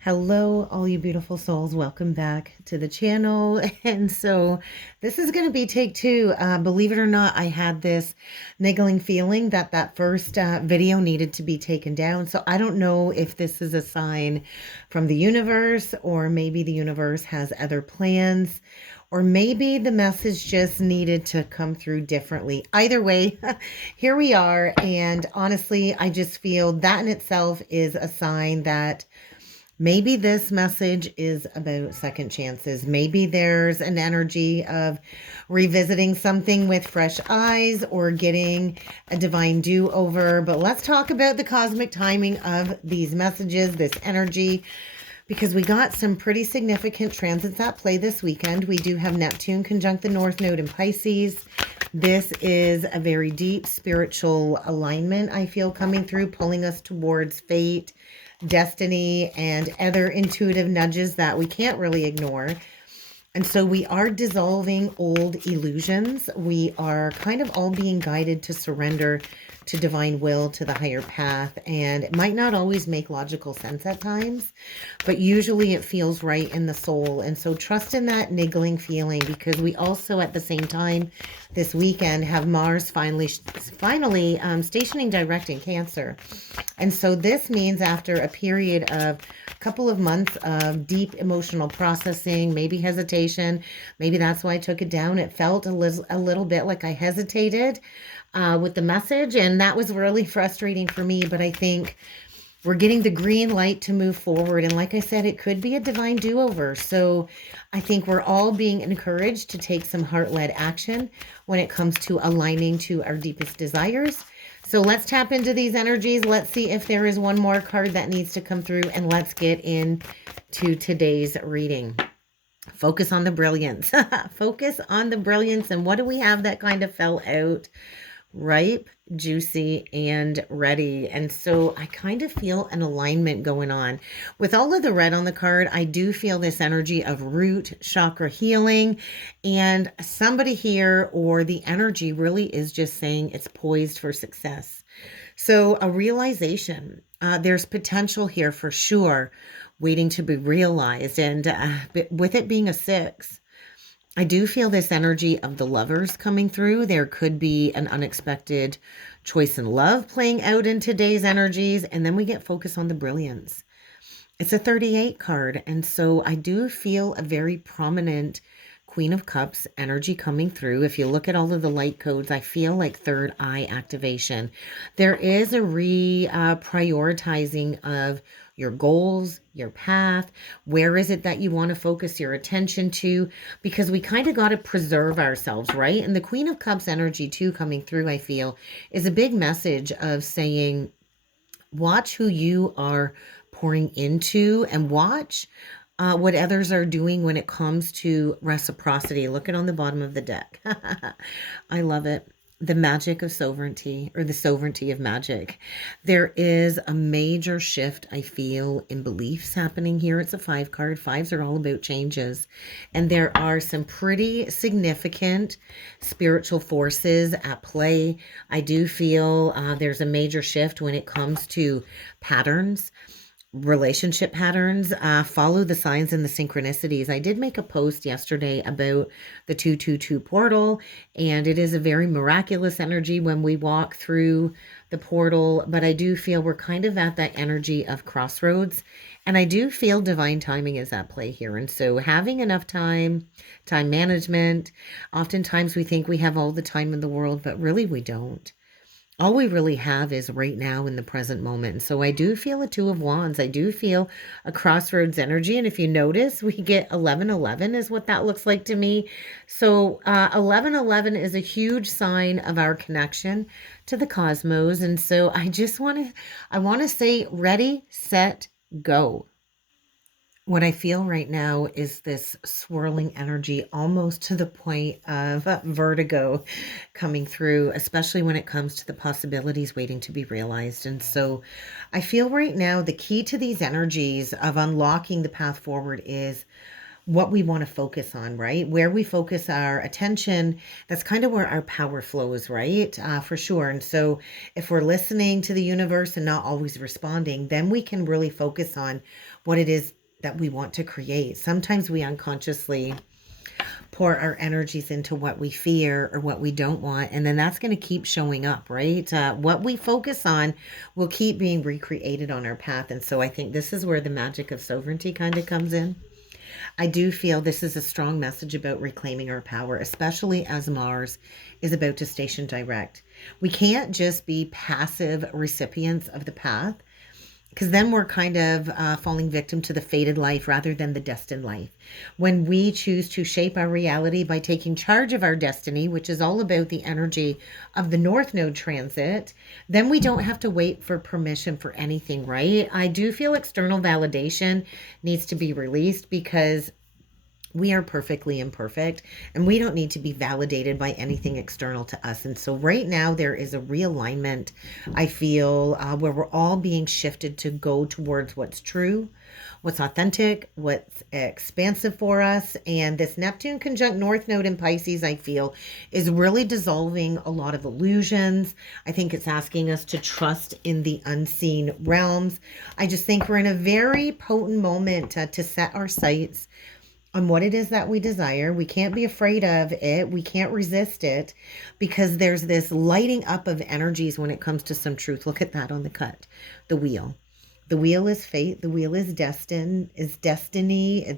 Hello, all you beautiful souls. Welcome back to the channel. And so this is going to be take two. Believe it or not, I had this niggling feeling that that first video needed to be taken down. So I don't know if this is a sign from the universe, or maybe the universe has other plans, or maybe the message just needed to come through differently. Either way, here we are. And honestly, I just feel that in itself is a sign that maybe this message is about second chances. Maybe there's an energy of revisiting something with fresh eyes or getting a divine do-over. But let's talk about the cosmic timing of these messages, this energy, because we got some pretty significant transits at play this weekend. We do have Neptune conjunct the North Node in Pisces. This is a very deep spiritual alignment, I feel, coming through, pulling us towards fate, destiny, and other intuitive nudges that we can't really ignore. And so we are dissolving old illusions. We are kind of all being guided to surrender to divine will, to the higher path. And it might not always make logical sense at times, but usually it feels right in the soul. And so trust in that niggling feeling, because we also at the same time this weekend have Mars finally stationing direct in Cancer. And so this means after a period of a couple of months of deep emotional processing, maybe hesitation, maybe that's why I took it down. It felt a little bit like I hesitated with the message, and that was really frustrating for me. But I think we're getting the green light to move forward. And like I said, it could be a divine do-over. So I think we're all being encouraged to take some heart-led action when it comes to aligning to our deepest desires. So let's tap into these energies. Let's see if there is one more card that needs to come through, and let's get into today's reading. Focus on the brilliance. Focus on the brilliance. And what do we have that kind of fell out? Ripe, juicy, and ready. And so I kind of feel an alignment going on. With all of the red on the card, I do feel this energy of root chakra healing, and somebody here, or the energy, really is just saying it's poised for success. So a realization, there's potential here for sure, waiting to be realized. And with it being a 6, I do feel this energy of the Lovers coming through. There could be an unexpected choice in love playing out in today's energies. And then we get focus on the brilliance. It's a 38 card. And so I do feel a very prominent Queen of Cups energy coming through. If you look at all of the light codes, I feel like third eye activation. There is a prioritizing of your goals, your path. Where is it that you want to focus your attention to? Because we kind of got to preserve ourselves, right? And the Queen of Cups energy too coming through, I feel, is a big message of saying, watch who you are pouring into, and watch what others are doing when it comes to reciprocity. Look at on the bottom of the deck. I love it. The magic of sovereignty, or the sovereignty of magic. There is a major shift, I feel, in beliefs happening here. It's a 5 card. 5s are all about changes. And there are some pretty significant spiritual forces at play. I do feel there's a major shift when it comes to patterns. Relationship patterns. Follow the signs and the synchronicities. I did make a post yesterday about the 222 portal, and it is a very miraculous energy when we walk through the portal. But I do feel we're kind of at that energy of crossroads, and I do feel divine timing is at play here. And so having enough time management. Oftentimes we think we have all the time in the world, but really we don't. All we really have is right now in the present moment. And so I do feel a 2 of Wands. I do feel a crossroads energy. And if you notice, we get 1111 is what that looks like to me. So 1111 is a huge sign of our connection to the cosmos. And so I want to say ready, set, go. What I feel right now is this swirling energy, almost to the point of vertigo coming through, especially when it comes to the possibilities waiting to be realized. And so I feel right now the key to these energies of unlocking the path forward is what we want to focus on, right? Where we focus our attention, that's kind of where our power flows, right? For sure. And so if we're listening to the universe and not always responding, then we can really focus on what it is that we want to create. Sometimes we unconsciously pour our energies into what we fear or what we don't want, and then that's going to keep showing up, right? What we focus on will keep being recreated on our path. And so I think this is where the magic of sovereignty kind of comes in. I do feel this is a strong message about reclaiming our power, especially as Mars is about to station direct. We can't just be passive recipients of the path, because then we're kind of falling victim to the fated life rather than the destined life. When we choose to shape our reality by taking charge of our destiny, which is all about the energy of the North Node transit, then we don't have to wait for permission for anything, right? I do feel external validation needs to be released, because we are perfectly imperfect and we don't need to be validated by anything external to us. And so right now there is a realignment, I feel, where we're all being shifted to go towards what's true, what's authentic, what's expansive for us. And this Neptune conjunct North Node in Pisces, I feel, is really dissolving a lot of illusions. I think it's asking us to trust in the unseen realms. I just think we're in a very potent moment to set our sights on what it is that we desire. We can't be afraid of it. We can't resist it, because there's this lighting up of energies when it comes to some truth. Look at that on the cut. The wheel. The wheel is fate. The wheel is destiny. It's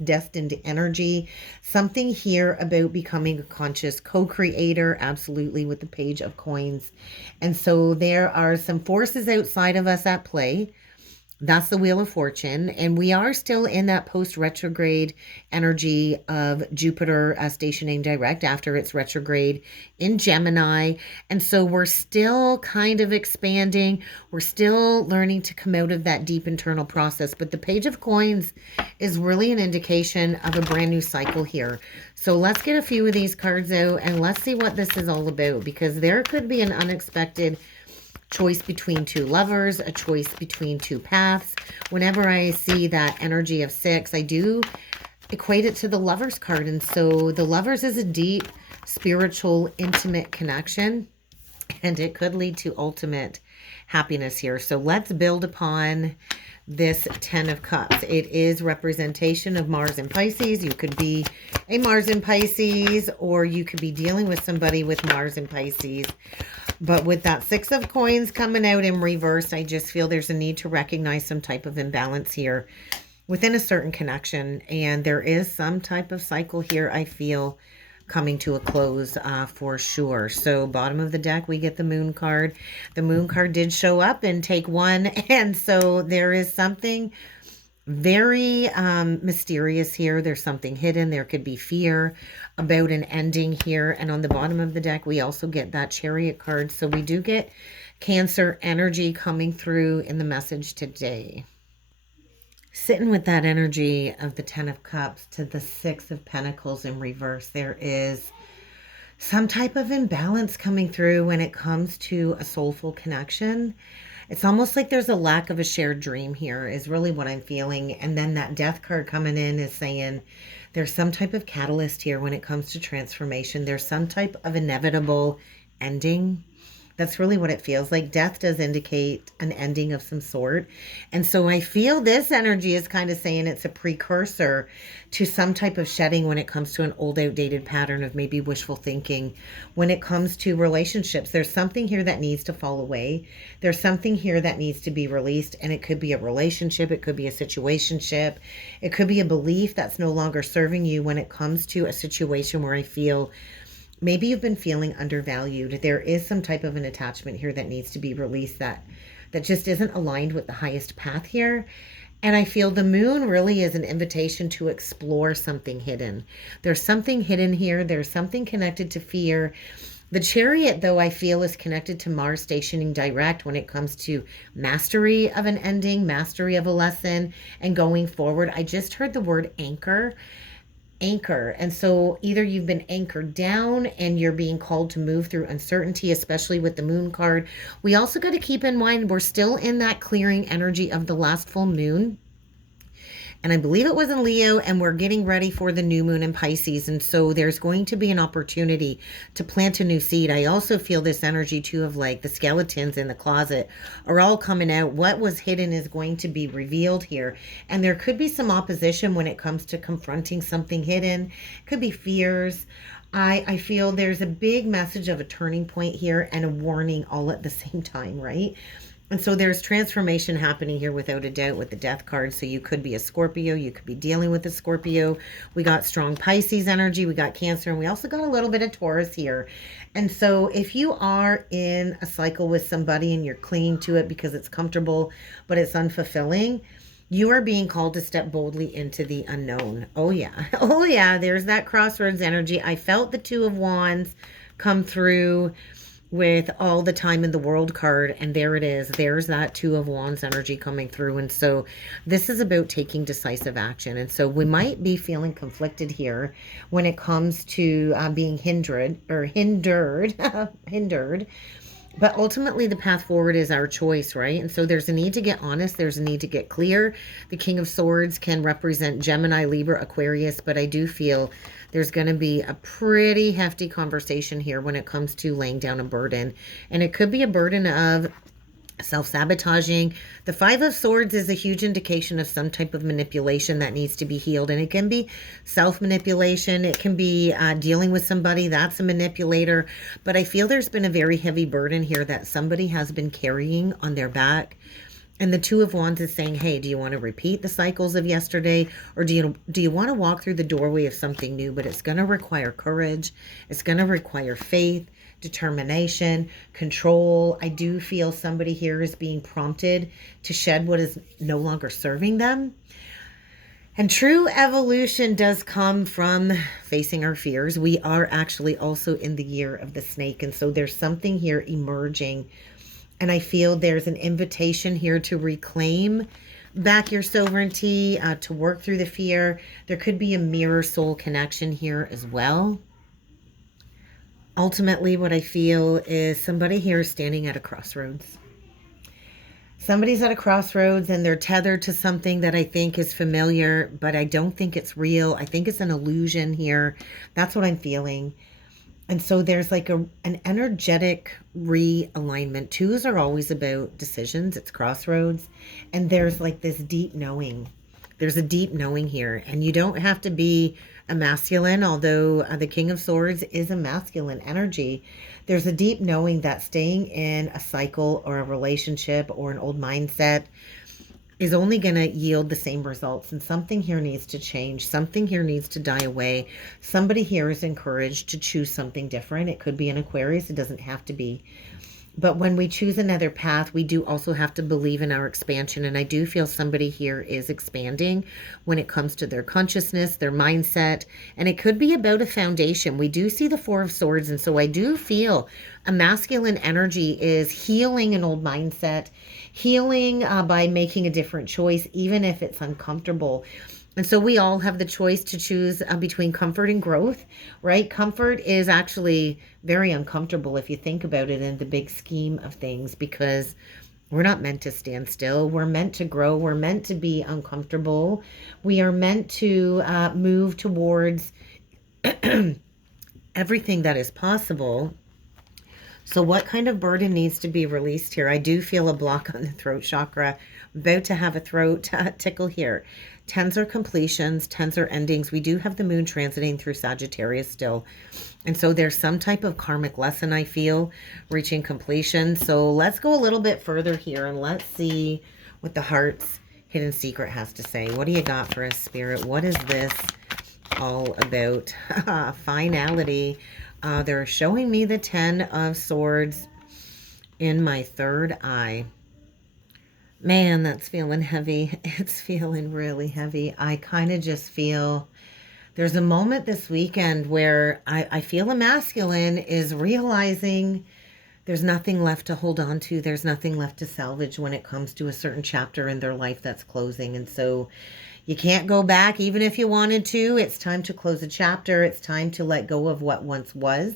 destined energy. Something here about becoming a conscious co-creator, absolutely, with the Page of Coins. And so there are some forces outside of us at play. That's the Wheel of Fortune. And we are still in that post-retrograde energy of Jupiter stationing direct after its retrograde in Gemini. And so we're still kind of expanding. We're still learning to come out of that deep internal process. But the Page of Coins is really an indication of a brand new cycle here. So let's get a few of these cards out and let's see what this is all about, because there could be an unexpected choice between two lovers, a choice between two paths. Whenever I see that energy of 6, I do equate it to the Lovers card. And so the Lovers is a deep, spiritual, intimate connection, and it could lead to ultimate happiness here. So let's build upon this 10 of Cups. It is representation of Mars in Pisces. You could be a Mars in Pisces, or you could be dealing with somebody with Mars in Pisces. But with that 6 of Coins coming out in reverse, I just feel there's a need to recognize some type of imbalance here within a certain connection. And there is some type of cycle here, I feel, coming to a close for sure. So bottom of the deck, we get the Moon card. The Moon card did show up in take 1. And so there is something very mysterious here. There's something hidden. There could be fear about an ending here. And on the bottom of the deck, we also get that Chariot card. So we do get Cancer energy coming through in the message today. Sitting with that energy of the 10 of Cups to the 6 of Pentacles in reverse, there is some type of imbalance coming through when it comes to a soulful connection. It's almost like there's a lack of a shared dream here is really what I'm feeling. And then that Death card coming in is saying there's some type of catalyst here when it comes to transformation. There's some type of inevitable ending. That's really what it feels like. Death does indicate an ending of some sort. And so I feel this energy is kind of saying it's a precursor to some type of shedding when it comes to an old outdated pattern of maybe wishful thinking. When it comes to relationships, there's something here that needs to fall away. There's something here that needs to be released, and it could be a relationship. It could be a situationship. It could be a belief that's no longer serving you when it comes to a situation where I feel maybe you've been feeling undervalued. There is some type of an attachment here that needs to be released that just isn't aligned with the highest path here. And I feel the Moon really is an invitation to explore something hidden. There's something hidden here. There's something connected to fear. The Chariot, though, I feel is connected to Mars stationing direct when it comes to mastery of an ending, mastery of a lesson, and going forward. I just heard the word anchor. And so either you've been anchored down and you're being called to move through uncertainty, especially with the Moon card. We also got to keep in mind we're still in that clearing energy of the last full moon. And I believe it was in Leo, and we're getting ready for the new moon in Pisces. And so there's going to be an opportunity to plant a new seed. I also feel this energy too of like the skeletons in the closet are all coming out. What was hidden is going to be revealed here. And there could be some opposition when it comes to confronting something hidden. Could be fears. I feel there's a big message of a turning point here and a warning all at the same time, right? And so there's transformation happening here without a doubt with the death card. So you could be a Scorpio. You could be dealing with a Scorpio. We got strong Pisces energy. We got Cancer. And we also got a little bit of Taurus here. And so if you are in a cycle with somebody and you're clinging to it because it's comfortable, but it's unfulfilling, you are being called to step boldly into the unknown. Oh, yeah. Oh, yeah. There's that crossroads energy. I felt the Two of Wands come through with all the time in the world card, and there it is. There's that Two of Wands energy coming through. And so this is about taking decisive action. And so we might be feeling conflicted here when it comes to being hindered hindered. But ultimately, the path forward is our choice, right? And so there's a need to get honest. There's a need to get clear. The King of Swords can represent Gemini, Libra, Aquarius, but I do feel there's going to be a pretty hefty conversation here when it comes to laying down a burden. And it could be a burden of self-sabotaging. The Five of Swords is a huge indication of some type of manipulation that needs to be healed. And it can be self-manipulation. It can be dealing with somebody that's a manipulator. But I feel there's been a very heavy burden here that somebody has been carrying on their back. And the Two of Wands is saying, hey, do you want to repeat the cycles of yesterday? Or do you want to walk through the doorway of something new? But it's going to require courage. It's going to require faith, determination, control. I do feel somebody here is being prompted to shed what is no longer serving them. And true evolution does come from facing our fears. We are actually also in the year of the snake. And so there's something here emerging. And I feel there's an invitation here to reclaim back your sovereignty, to work through the fear. There could be a mirror soul connection here as well. Ultimately, what I feel is somebody here is standing at a crossroads. Somebody's at a crossroads and they're tethered to something that I think is familiar, but I don't think it's real. I think it's an illusion here. That's what I'm feeling. And so there's like an energetic realignment. Twos are always about decisions. It's crossroads. And there's like this deep knowing. There's a deep knowing here. And you don't have to be a masculine, although the King of Swords is a masculine energy. There's a deep knowing that staying in a cycle or a relationship or an old mindset is only going to yield the same results. And something here needs to change. Something here needs to die away. Somebody here is encouraged to choose something different. It could be an Aquarius. It doesn't have to be. But when we choose another path, we do also have to believe in our expansion. And I do feel somebody here is expanding when it comes to their consciousness, their mindset. And it could be about a foundation. We do see the Four of Swords. And so I do feel a masculine energy is healing an old mindset, healing by making a different choice, even if it's uncomfortable. And so we all have the choice to choose between comfort and growth, right? Comfort is actually very uncomfortable if you think about it in the big scheme of things, because we're not meant to stand still. We're meant to grow. We're meant to be uncomfortable. We are meant to move towards everything that is possible. So what kind of burden needs to be released here? I do feel a block on the throat chakra. I'm about to have a throat tickle here. Tens are completions, tens are endings. We do have the moon transiting through Sagittarius still. And so there's some type of karmic lesson, I feel, reaching completion. So let's go a little bit further here and let's see what the heart's hidden secret has to say. What do you got for us, Spirit? What is this all about? Finality. They're showing me the Ten of Swords in my third eye. Man, that's feeling heavy. It's feeling really heavy. I kind of just feel there's a moment this weekend where I feel a masculine is realizing there's nothing left to hold on to. There's nothing left to salvage when it comes to a certain chapter in their life that's closing. And so you can't go back even if you wanted to. It's time to close a chapter. It's time to let go of what once was.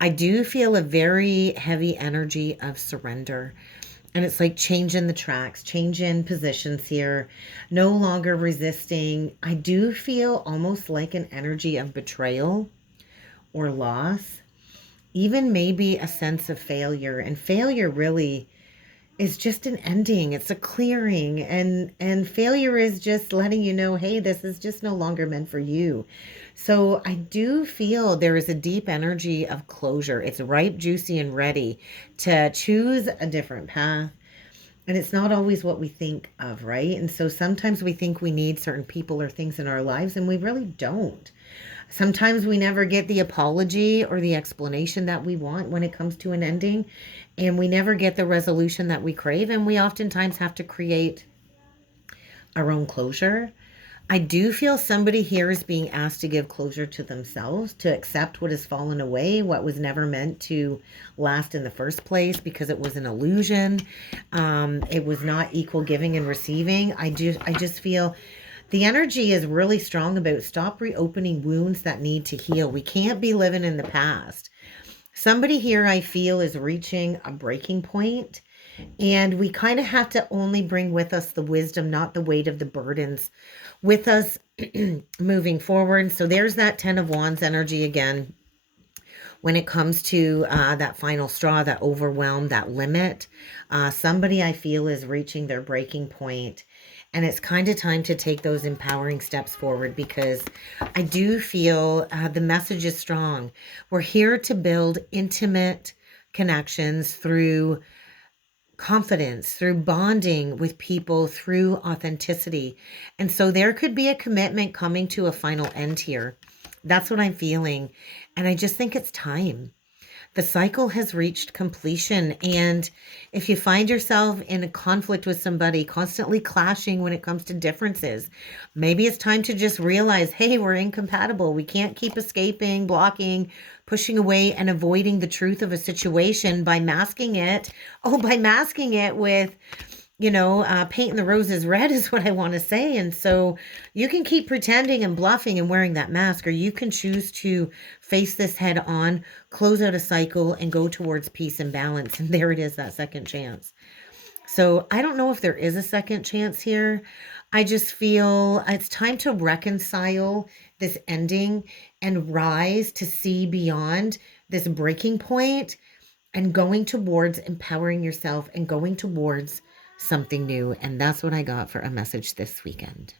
I do feel a very heavy energy of surrender. And it's like changing the tracks, changing positions here, no longer resisting. I do feel almost like an energy of betrayal or loss, even maybe a sense of failure. And failure really is just an ending. It's a clearing, and failure is just letting you know, hey, this is just no longer meant for you. So I do feel there is a deep energy of closure. It's ripe, juicy, and ready to choose a different path. And it's not always what we think of, right? And so sometimes we think we need certain people or things in our lives, and we really don't. Sometimes we never get the apology or the explanation that we want when it comes to an ending, and we never get the resolution that we crave, and we oftentimes have to create our own closure. I do feel somebody here is being asked to give closure to themselves, to accept what has fallen away, what was never meant to last in the first place because it was an illusion. It was not equal giving and receiving. I just feel the energy is really strong about stop reopening wounds that need to heal. We can't be living in the past. Somebody here I feel is reaching a breaking point, and we kind of have to only bring with us the wisdom, not the weight of the burdens with us moving forward. So there's that 10 of Wands energy again. When it comes to that final straw, that overwhelm, that limit, somebody I feel is reaching their breaking point. And it's kind of time to take those empowering steps forward, because I do feel the message is strong. We're here to build intimate connections through confidence, through bonding with people, through authenticity. And so there could be a commitment coming to a final end here. That's what I'm feeling. And I just think it's time. The cycle has reached completion. And if you find yourself in a conflict with somebody, constantly clashing when it comes to differences, maybe it's time to just realize, hey, we're incompatible. We can't keep escaping, blocking, pushing away, and avoiding the truth of a situation by masking it. Oh, by masking it with, painting the roses red is what I want to say. And so you can keep pretending and bluffing and wearing that mask, or you can choose to face this head on, close out a cycle, and go towards peace and balance. And there it is, that second chance. So I don't know if there is a second chance here. I just feel it's time to reconcile this ending and rise to see beyond this breaking point and going towards empowering yourself and going towards something new. And that's what I got for a message this weekend.